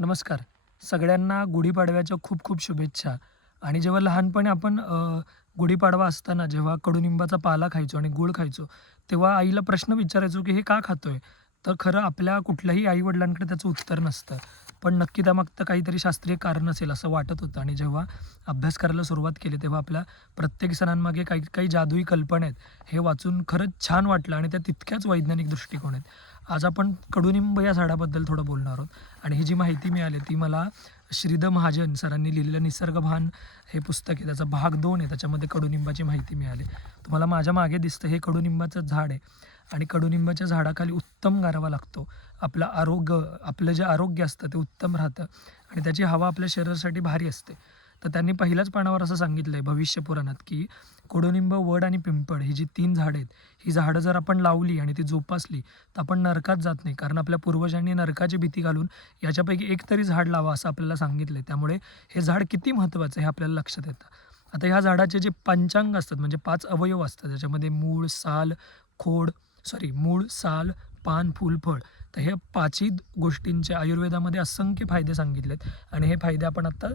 नमस्कार. सगळ्यांना गुढीपाडव्याच्या खूप खूप शुभेच्छा. आणि जेव्हा लहानपणी आपण गुढीपाडवा असताना जेव्हा कडुनिंबाचा पाला खायचो आणि गूळ खायचो तेव्हा आईला प्रश्न विचारायचो की हे का खातोय? तर खरं आपल्या कुठल्याही आईवडिलांकडे त्याचं उत्तर नसतं. पण नक्की त्यामागतं काहीतरी शास्त्रीय कारण असेल असं वाटत होतं. आणि जेव्हा अभ्यास करायला सुरुवात केली तेव्हा आपल्या प्रत्येक सणांमागे काही काही जादुई कल्पना आहेत. हे वाचून खरंच छान वाटलं आणि त्या तितक्याच वैज्ञानिक दृष्टिकोन आहेत आज आपण कडुनिंब या झाडाबद्दल थोडं बोलणार आहोत. आणि ही जी माहिती मिळाली ती मला श्रीद महाजन सरांनी लिहिलेलं निसर्गभान हे पुस्तक आहे. त्याचा भाग दोन आहे. त्याच्यामध्ये कडुनिंबाची माहिती मिळाली. तुम्हाला माझ्या मागे दिसतं हे कडुनिंबाचं झाड आहे. आणि कडुनिंबाच्या झाडाखाली उत्तम गारवा लागतो. आपलं आरोग्य आपलं जे आरोग्य असतं ते उत्तम राहतं. आणि त्याची हवा आपल्या शरीरासाठी भारी असते. तर त्यांनी पहिल्याच पानावर असं सांगितलं आहे भविष्य पुराणात की कोडोनिंब वड आणि पिंपळ ही जी तीन झाडं आहेत ही झाडं जर आपण लावली आणि ती जोपासली तर आपण नरकात जात नाही. कारण आपल्या पूर्वजांनी नरकाची भीती घालून याच्यापैकी एक तरी झाड लावा असं आपल्याला सांगितलं आहे त्यामुळे हे झाड किती महत्त्वाचं आहे हे आपल्याला लक्षात येतं. आता ह्या झाडाचे जे पंचांग असतात म्हणजे पाच अवयव असतात ज्याच्यामध्ये मूळ साल खोड सॉरी मूळ साल पान फूल फळ. तर हे पाचही गोष्टींचे आयुर्वेदामध्ये असंख्य फायदे सांगितलेत. आणि हे फायदे आपण आत्ता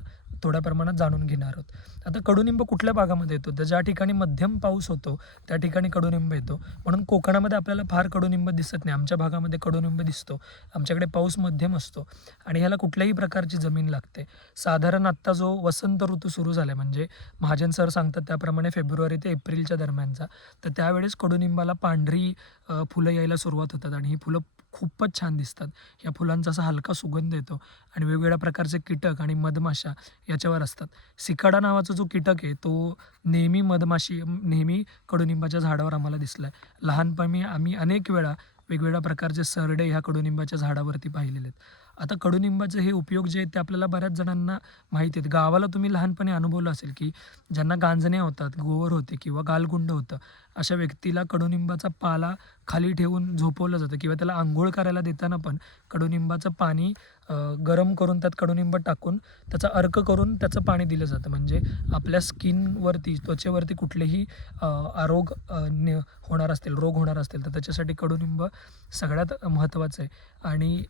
थोड्या प्रमाणात जाणून घेणार आहोत. आता कडुनिंब कुठल्या भागामध्ये येतो? तर ज्या ठिकाणी मध्यम पाऊस होतो त्या ठिकाणी कडुनिंब येतो. म्हणून कोकणामध्ये आपल्याला फार कडुनिंब दिसत नाही. आमच्या भागामध्ये कडुनिंब दिसतो. आमच्याकडे पाऊस मध्यम असतो. आणि ह्याला कुठल्याही प्रकारची जमीन लागते. साधारण आत्ता जो वसंत ऋतू सुरू झाला आहे म्हणजे महाजन सर सांगतात त्याप्रमाणे फेब्रुवारी ते एप्रिलच्या दरम्यानचा. तर त्यावेळेस कडुनिंबाला पांढरी फुलं यायला सुरुवात होतात. आणि ही फुलं खूपच छान दिसतात. या फुलांचा असा हलका सुगंध येतो आणि वेगवेगळ्या प्रकारचे कीटक आणि मधमाशा याच्यावर असतात. सिकाडा नावाचा जो कीटक आहे तो नेहमी मधमाशी नेहमी कडुनिंबाच्या झाडावर आम्हाला दिसला आहे लहानपणी आम्ही अनेक वेळा वेगवेगळ्या प्रकारचे सरडे ह्या कडुनिंबाच्या झाडावरती पाहिलेले आहेत. आता कडुनिंबाचे हे उपयोग जे आहेत ते आपल्याला बऱ्याच जणांना माहिती आहेत. गावाला तुम्ही लहानपणी अनुभवलं असेल की ज्यांना गांजण्या होतात गोवर होते किंवा गालगुंड होतं अशा व्यक्तीला कडुनिंबाचा पाला खाली ठेवून झोपवलं जातं किंवा त्याला आंघोळ करायला देताना पण कडुनिंबाचं पाणी गरम करून त्यात कडुनिंब टाकून त्याचा अर्क करून त्याचं पाणी दिलं जातं. म्हणजे आपल्या स्किनवरती त्वचेवरती कुठलेही आरोग अ, होणार असतील रोग होणार असतील तर त्याच्यासाठी कडुनिंब सगळ्यात महत्त्वाचं आहे. आणि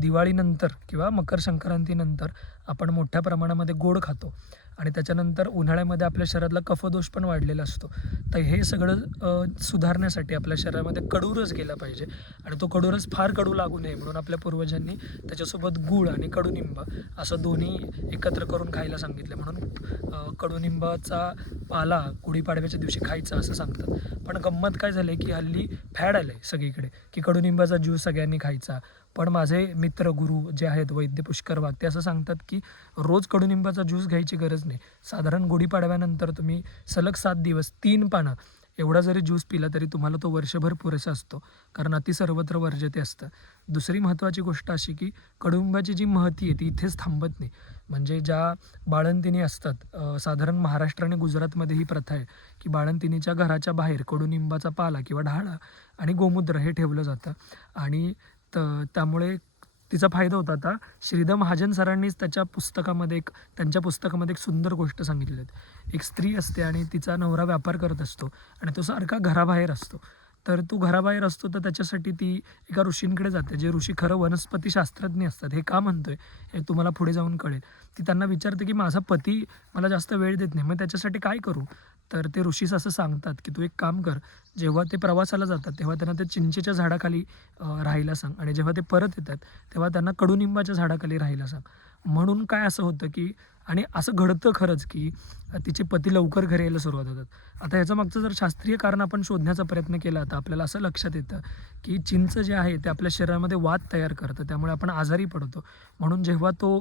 दिवाळीनंतर किंवा मकर संक्रांतीनंतर आपण मोठ्या प्रमाणामध्ये गोड खातो. आणि त्याच्यानंतर उन्हाळ्यामध्ये आपल्या शरीरातला कफदोष पण वाढलेला असतो. तर हे सगळं सुधारण्यासाठी आपल्या शरीरामध्ये कडूरस गेला पाहिजे. आणि तो कडूरस फार कडू लागू नये म्हणून आपल्या पूर्वजांनी त्याच्यासोबत गूळ आणि कडुनिंब असं दोन्ही एकत्र करून खायला सांगितले. म्हणून कडुनिंबाचा पाला गुढीपाडव्याच्या दिवशी खायचा असं सांगतात. पण गंमत काय झालं की हल्ली फॅड आलं आहे सगळीकडे की कडुनिंबाचा ज्यूस सगळ्यांनी खायचा. पण माझे मित्र गुरु जे आहेत वैद्य पुष्कर वाघ ते असं सांगतात की रोज कडुनिंबाचा ज्यूस घ्यायची गरज नाही. साधारण गुढीपाडव्यानंतर तुम्ही सलग सात दिवस तीन पानं एवढा जरी ज्यूस पिला तरी तुम्हाला तो वर्षभर पुरेसा असतो कारण अति सर्वत्र वर्जते असतं. दुसरी महत्त्वाची गोष्ट अशी की कडुंबाची जी महती आहे ती इथेच थांबत नाही. म्हणजे ज्या बाळंतिणी असतात साधारण महाराष्ट्र आणि गुजरातमध्ये ही प्रथा आहे की बाळंतिणीच्या घराच्या बाहेर कडुनिंबाचा पाला किंवा ढाळा आणि गोमूत्र हे ठेवलं जातं. आणि त त्यामुळे तिचा फायदा होता आता. श्रीद महाजन सरांनीच त्याच्या पुस्तकामध्ये एक त्यांच्या पुस्तकामध्ये एक सुंदर गोष्ट सांगितली आहे एक स्त्री असते आणि तिचा नवरा व्यापार करत असतो आणि तो सारखा घराबाहेर असतो. तर तो घराबाहेर असतो तर त्याच्यासाठी ती एका ऋषींकडे जाते जे ऋषी खरं वनस्पतीशास्त्रज्ञ असतात. हे का म्हणतोय? हे तुम्हाला पुढे जाऊन कळेल. ती त्यांना विचारते की माझा पती मला जास्त वेळ देत नाही मग त्याच्यासाठी काय करू? तर ते ऋषीस असं सांगतात की तू एक काम कर जेव्हा ते प्रवासाला जातात तेव्हा त्यांना ते चिंचेच्या झाडाखाली राहायला सांग. आणि जेव्हा ते परत येतात तेव्हा त्यांना कडुनिंबाच्या झाडाखाली राहायला सांग. म्हणून काय असं होतं की आणि असं घडतं खरंच की तिचे पती लवकर घरी यायला सुरुवात होतात. आता ह्याचं मागचं जर शास्त्रीय कारण आपण शोधण्याचा प्रयत्न केला तर आपल्याला असं लक्षात येतं की चिंच जे आहे ते आपल्या शरीरामध्ये वात तयार करतं त्यामुळे आपण आजारी पडतो. म्हणून जेव्हा तो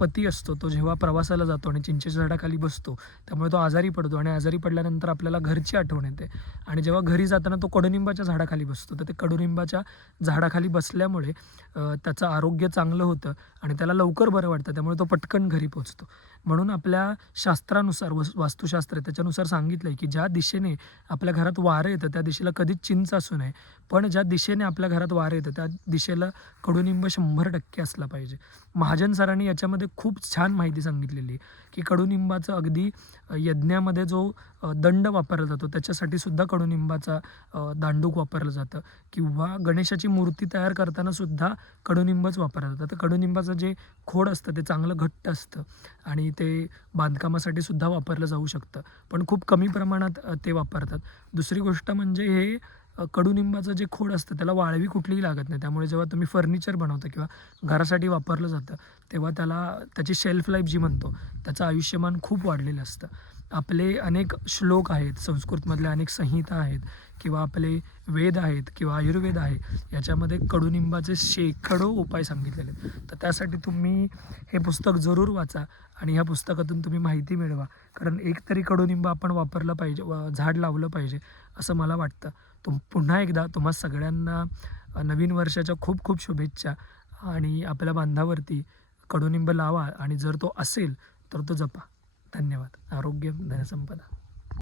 पती असतो तो जेव्हा प्रवासाला जातो आणि चिंचेच्या झाडाखाली बसतो त्यामुळे तो आजारी पडतो आणि आजारी पडल्यानंतर आपल्याला घरची आठवण येते. आणि जेव्हा घरी जाताना तो कडुनिंबाच्या झाडाखाली बसतो तर ते कडुनिंबाच्या झाडाखाली बसल्यामुळे त्याचं आरोग्य चांगलं होतं आणि त्याला लवकर बरं बरं वाटतं त्यामुळे तो पटकन घरी पोचतो Cristo. म्हणून आपल्या शास्त्रानुसार वस वास्तुशास्त्र आहे त्याच्यानुसार सांगितलं आहे की ज्या दिशेने आपल्या घरात वारं येतं त्या दिशेला कधीच चिंच असू नये. पण ज्या दिशेने आपल्या घरात वारं येतं त्या दिशेला कडुनिंब शंभर टक्के असला पाहिजे. महाजन सरांनी याच्यामध्ये खूप छान माहिती सांगितलेली आहे की कडुनिंबाचं अगदी यज्ञामध्ये जो दंड वापरला जातो त्याच्यासाठी सुद्धा कडुनिंबाचा दांडूक वापरलं जातं. किंवा गणेशाची मूर्ती तयार करताना सुद्धा कडुनिंबच वापरलं जातं. तर कडुनिंबाचं जे खोड असतं ते चांगलं घट्ट असतं. आणि ते बांधकामासाठी सुद्धा वापरलं जाऊ शकतं. पण खूप कमी प्रमाणात ते वापरतात. दुसरी गोष्ट म्हणजे हे कडुनिंबाचं जे खोड असतं त्याला वाळवी कुठलीही लागत नाही. त्यामुळे जेव्हा तुम्ही फर्निचर बनवता किंवा घरासाठी वापरलं जातं तेव्हा त्याला त्याची शेल्फ लाईफ जी म्हणतो त्याचं आयुष्यमान खूप वाढलेलं असतं. आपले अनेक श्लोक आहेत संस्कृतमधल्या अनेक संहिता आहेत किंवा आपले वेद आहेत किंवा आयुर्वेद आहे याच्यामध्ये कडुनिंबाचे शेकडो उपाय सांगितलेले आहेत. तर त्यासाठी तुम्ही हे पुस्तक जरूर वाचा आणि ह्या पुस्तकातून तुम्ही माहिती मिळवा. कारण एक तरी कडुनिंब आपण वापरलं पाहिजे व झाड लावलं पाहिजे असं मला वाटतं. तुम पुन्हा एकदा तुम्हा सगळ्यांना नवीन वर्षाच्या खूप खूप शुभेच्छा आणि आपल्या बांधावरती कडुनिंब लावा आणि जर तो असेल तर तो जपा. धन्यवाद. आरोग्य धनसंपदा.